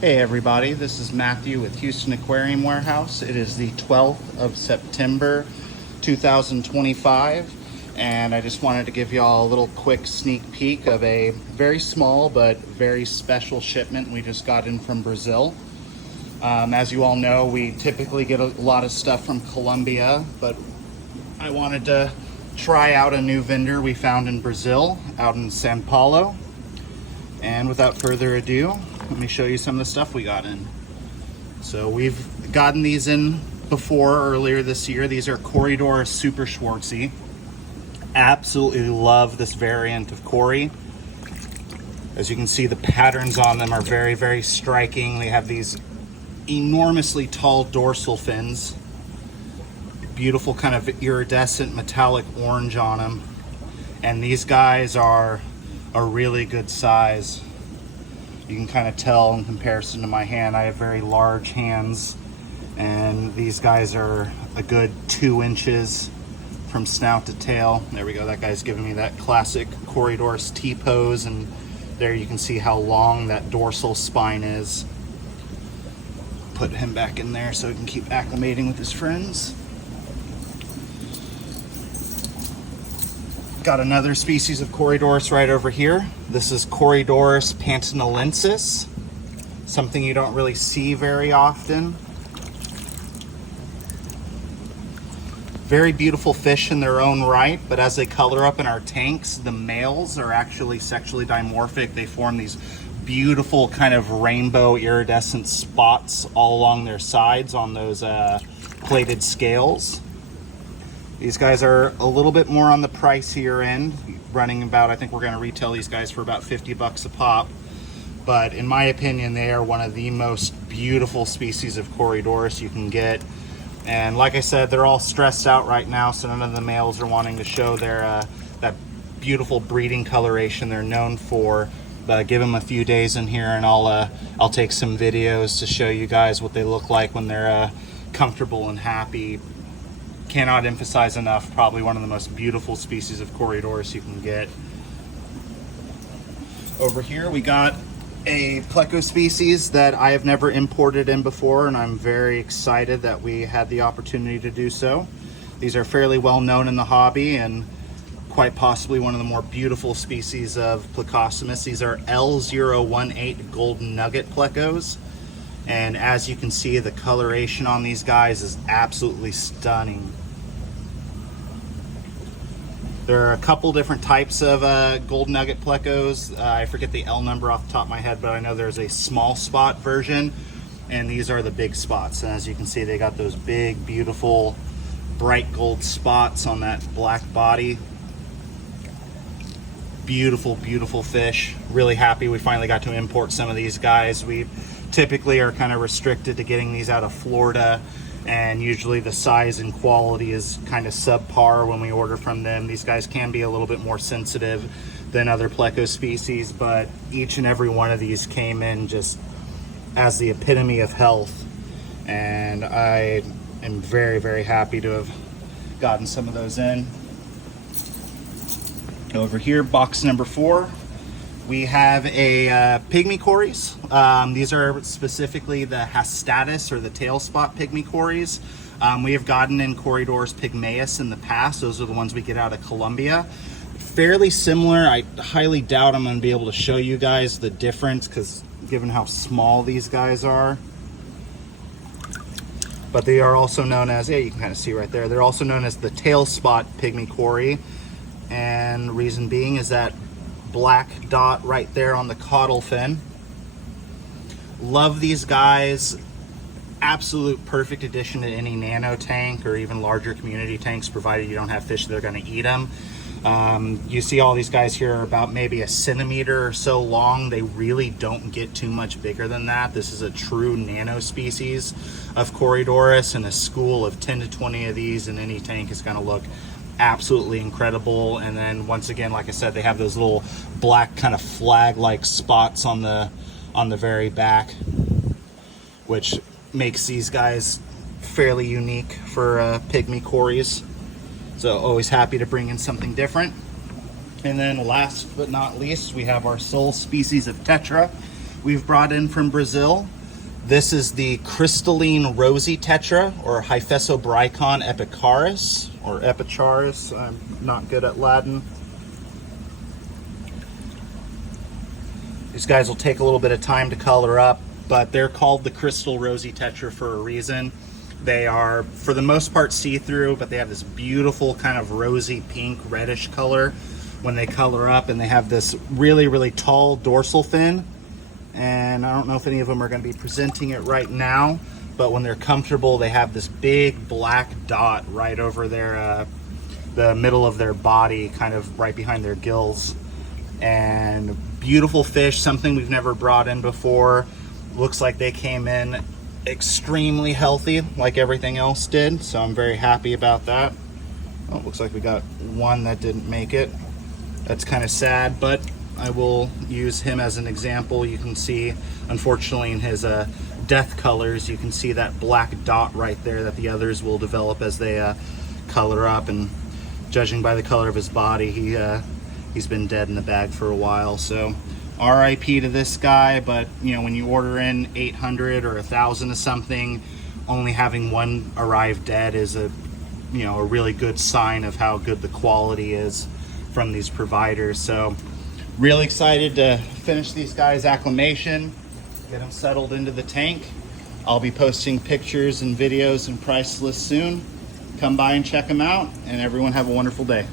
Hey everybody, this is Matthew with Houston Aquarium Warehouse. It is the 12th of September 2025 and I just wanted to give y'all a little quick sneak peek of a very small but very special shipment we just got in from Brazil. As you all know, we typically get a lot of stuff from Colombia, but I wanted to try out a new vendor we found in Brazil out in Sao Paulo. And without further ado, let me show you some of the stuff we got in. So we've gotten these in before earlier this year. These are Corydoras Super Schwarzi. Absolutely love this variant of Cory. As you can see, the patterns on them are very, very striking. They have these enormously tall dorsal fins. Beautiful kind of iridescent metallic orange on them. And these guys are a really good size. You can kind of tell in comparison to my hand, I have very large hands, and these guys are a good 2 inches from snout to tail. There we go, that guy's giving me that classic Corydoras T-pose, and there you can see how long that dorsal spine is. Put him back in there so he can keep acclimating with his friends. Got another species of Corydoras right over here. This is Corydoras pantinolencis, something you don't really see very often. Very beautiful fish in their own right, but as they color up in our tanks, the males are actually sexually dimorphic. They form these beautiful kind of rainbow iridescent spots all along their sides on those plated scales. These guys are a little bit more on the pricier end, running about, I think we're going to retail these guys for about 50 bucks a pop. But in my opinion, they are one of the most beautiful species of Corydoras you can get. And like I said, they're all stressed out right now, so none of the males are wanting to show their that beautiful breeding coloration they're known for. But give them a few days in here and I'll take some videos to show you guys what they look like when they're comfortable and happy. Cannot emphasize enough, probably one of the most beautiful species of Corydoras you can get. Over here we got a plecos species that I have never imported in before, and I'm very excited that we had the opportunity to do so. These are fairly well known in the hobby and quite possibly one of the more beautiful species of plecosimus. These are L018 golden nugget plecos. And as you can see, the coloration on these guys is absolutely stunning. There are a couple different types of gold nugget plecos. I forget the L number off the top of my head, but I know there's a small spot version, and these are the big spots. And as you can see, they got those big, beautiful, bright gold spots on that black body. Beautiful, beautiful fish. Really happy we finally got to import some of these guys. We typically are kind of restricted to getting these out of Florida, and usually the size and quality is kind of subpar when we order from them. These guys can be a little bit more sensitive than other pleco species, but each and every one of these came in just as the epitome of health, and I am very, very happy to have gotten some of those in. Over here, box number 4. We have a Pygmy Corys. These are specifically the Hastatus or the tail spot Pygmy Corys. We have gotten in Corydoras pygmaeus in the past. Those are the ones we get out of Colombia. Fairly similar. I highly doubt I'm going to be able to show you guys the difference, because given how small these guys are. But they are also known as, yeah, you can kind of see right there, they're also known as the tail spot Pygmy Cory. And reason being is that black dot right there on the caudal fin. Love these guys. Absolute perfect addition to any nano tank or even larger community tanks, provided you don't have fish that are going to eat them. You see all these guys here are about maybe a centimeter or so long. They really don't get too much bigger than that. This is a true nano species of Corydoras, and a school of 10 to 20 of these in any tank is going to look absolutely incredible. And then once again, like I said, they have those little black kind of flag-like spots on the very back, which makes these guys fairly unique for Pygmy Corys. So always happy to bring in something different. And then last but not least, we have our sole species of tetra, we've brought in from Brazil. This is the Crystalline rosy tetra, or Hyphesobricon epicaris, or epicharis. I'm not good at Latin. These guys will take a little bit of time to color up, but they're called the Crystal Rosy Tetra for a reason. They are, for the most part, see-through, but they have this beautiful kind of rosy pink, reddish color when they color up, and they have this really, really tall dorsal fin. And I don't know if any of them are going to be presenting it right now, but when they're comfortable, they have this big black dot right over their the middle of their body, kind of right behind their gills. And beautiful fish, something we've never brought in before. Looks like they came in extremely healthy, like everything else did, so I'm very happy about that. Oh, looks like we got one that didn't make it. That's kind of sad, but I will use him as an example. You can see, unfortunately, in his death colors, you can see that black dot right there that the others will develop as they color up, and judging by the color of his body, he's been dead in the bag for a while. So RIP to this guy. But you know, when you order in 800 or 1,000 of something, only having one arrive dead is a really good sign of how good the quality is from these providers. So really excited to finish these guys' acclimation, get them settled into the tank. I'll be posting pictures and videos and price lists soon. Come by and check them out, and everyone have a wonderful day.